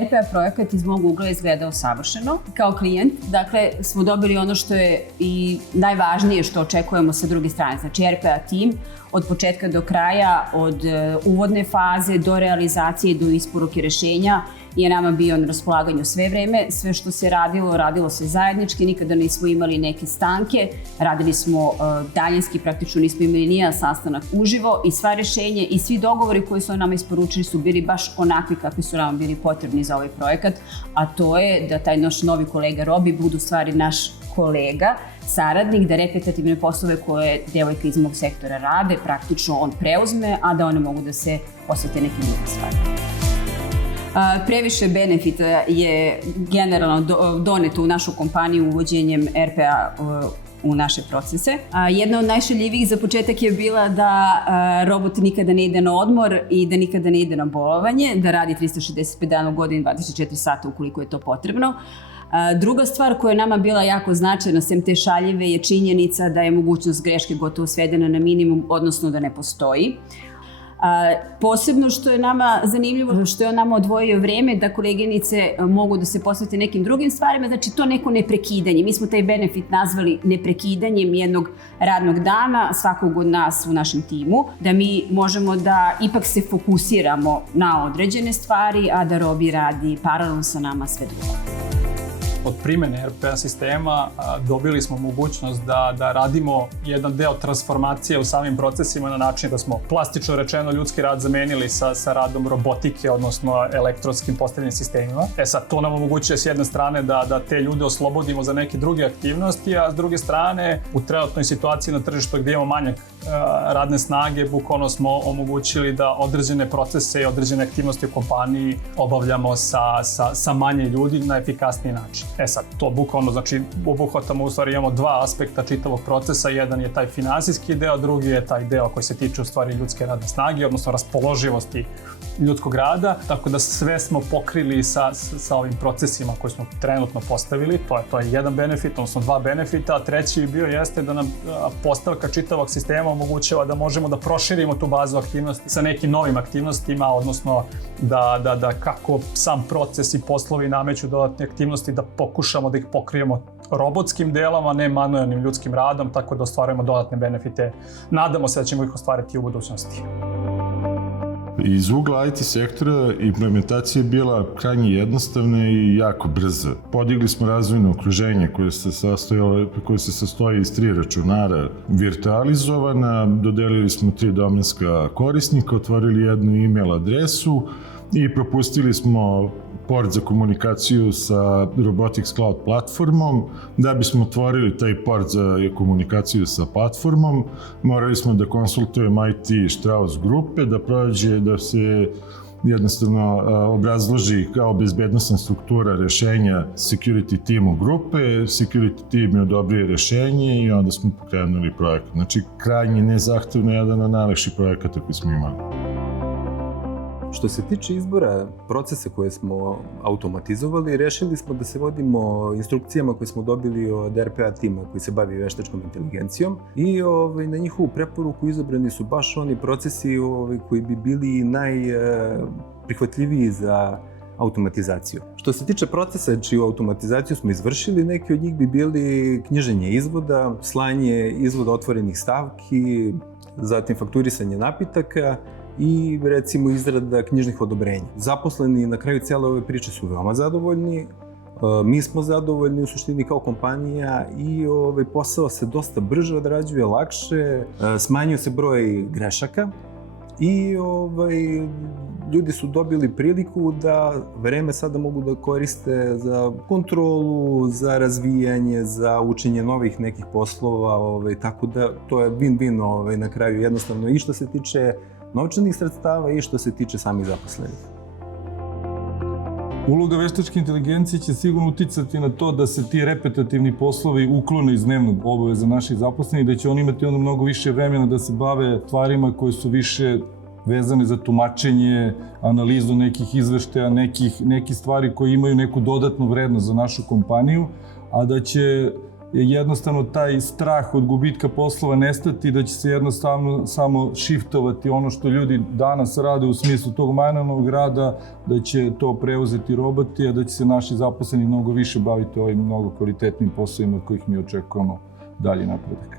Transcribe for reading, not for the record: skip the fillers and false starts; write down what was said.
RPA projekat iz mog ugla izgledao savršeno. Kao klijent, dakle, smo dobili ono što je i najvažnije što očekujemo sa druge strane. Znači, RPA tim od početka do kraja, od uvodne faze do realizacije do isporuke rešenja je nama bio na raspolaganju sve vreme. Sve što se radilo se zajednički, nikada nismo imali neke stanke, radili smo daljinski, praktično nismo imali nijedan sastanak uživo i sva rešenja i svi dogovori koji su nama isporučili su bili baš onakvi kakvi su nama bili potrebni za ovaj projekat, a to je da taj naš novi kolega Robi bude u stvari naš kolega, saradnik, da repetitivne poslove koje devojka iz mog sektora rade, praktično on preuzme, a da one mogu da se posvete nekim drugim stvarima. Previše benefita je generalno doneto u našu kompaniju uvođenjem RPA u naše procese. Jedna od najšaljivijih za početak je bila da robot nikada ne ide na odmor i da nikada ne ide na bolovanje, da radi 365 dana u godini, 24 sata ukoliko je to potrebno. Druga stvar koja je nama bila jako značajna, sem te šaljive, je činjenica da je mogućnost greške gotovo svedena na minimum, odnosno da ne postoji. Posebno što je nama zanimljivo, što je on nama odvojio vreme da koleginice mogu da se posvete nekim drugim stvarima, znači to neko neprekidanje. Mi smo taj benefit nazvali neprekidanjem jednog radnog dana svakog od nas u našem timu, da mi možemo da ipak se fokusiramo na određene stvari, a da Robi radi paralelno sa nama sve drugo. Od primene RPA sistema dobili smo mogućnost da radimo jedan deo transformacije u samim procesima na način da smo plastično rečeno ljudski rad zamenili sa radom robotike, odnosno elektronskim postavljenim sistemima. Sad, to nam omogućuje s jedne strane da te ljude oslobodimo za neke druge aktivnosti, a s druge strane, u trenutnoj situaciji na tržištu gdje imamo manjak radne snage, bukvalno smo omogućili da određene procese i određene aktivnosti u kompaniji obavljamo sa manje ljudi na efikasniji način. Sad, to bukvalno, znači, obuhvatamo, u stvari imamo dva aspekta čitavog procesa. Jedan je taj finansijski deo, drugi je taj deo koji se tiče u stvari ljudske radne snage, odnosno raspoloživosti ljudskog rada. Tako da sve smo pokrili sa ovim procesima koji smo trenutno postavili. To je jedan benefit, odnosno dva benefita. A treći bio jeste da nam postavka čitavog sistema omogućava da možemo da proširimo tu bazu aktivnosti sa nekim novim aktivnostima, odnosno da kako sam proces i poslovi nameću dodatne aktivnosti, da pokušamo da ih pokrijemo robotskim delom, a ne manuelnim ljudskim radom, tako da ostvarujemo dodatne benefite. Nadamo se da ćemo ih ostvariti u budućnosti. Iz ugla IT sektora implementacija je bila krajnje jednostavna i jako brza. Podigli smo razvojno okruženje koje se sastoji iz 3 računara virtualizovana, dodelili smo 3 domenska korisnika, otvorili jednu e-mail adresu i propustili smo port za komunikaciju sa Robotics Cloud platformom. Da bismo otvorili taj port za komunikaciju sa platformom, morali smo da konsultujemo IT Strauss grupe, da se jednostavno obrazloži kao bezbednosna struktura rešenja security teamu grupe, security team je odobrio rešenje i onda smo pokrenuli projekat. Znači, krajnje nezahtevno, jedan od najlakših projekata koji smo imali. Što se tiče izbora procesa koje smo automatizovali, rešili smo da se vodimo instrukcijama koje smo dobili od RPA tima koji se bavi veštačkom inteligencijom i na njihovu preporuku izabrani su baš oni procesi koji bi bili najprihvatljiviji za automatizaciju. Što se tiče procesa čiju automatizaciju smo izvršili, neki od njih bi bili knjiženje izvoda, slanje izvoda otvorenih stavki, zatim fakturisanje napitaka i recimo izrada knjižnih odobrenja. Zaposleni na kraju cijele ove priče su veoma zadovoljni, mi smo zadovoljni u suštini kao kompanija i posao se dosta brže odrađuje, lakše, smanjuje se broj grešaka i ljudi su dobili priliku da vreme sada mogu da koriste za kontrolu, za razvijanje, za učenje novih nekih poslova, tako da to je win-win na kraju jednostavno i što se tiče novčanih sredstava i što se tiče samih zaposlenih. Uloga veštačke inteligencije će sigurno uticati na to da se ti repetitivni poslovi uklone iz dnevnog obaveza naših zaposlenih, da će oni imati onda mnogo više vremena da se bave stvarima koje su više vezane za tumačenje, analizu nekih izveštaja, nekih stvari koje imaju neku dodatnu vrednost za našu kompaniju, a da će jednostavno taj strah od gubitka poslova nestati, da će se jednostavno samo shiftovati ono što ljudi danas rade u smislu tog manualnog rada, da će to preuzeti roboti, a da će se naši zaposleni mnogo više baviti ovim mnogo kvalitetnim poslovima od kojih mi očekujemo dalji napredak.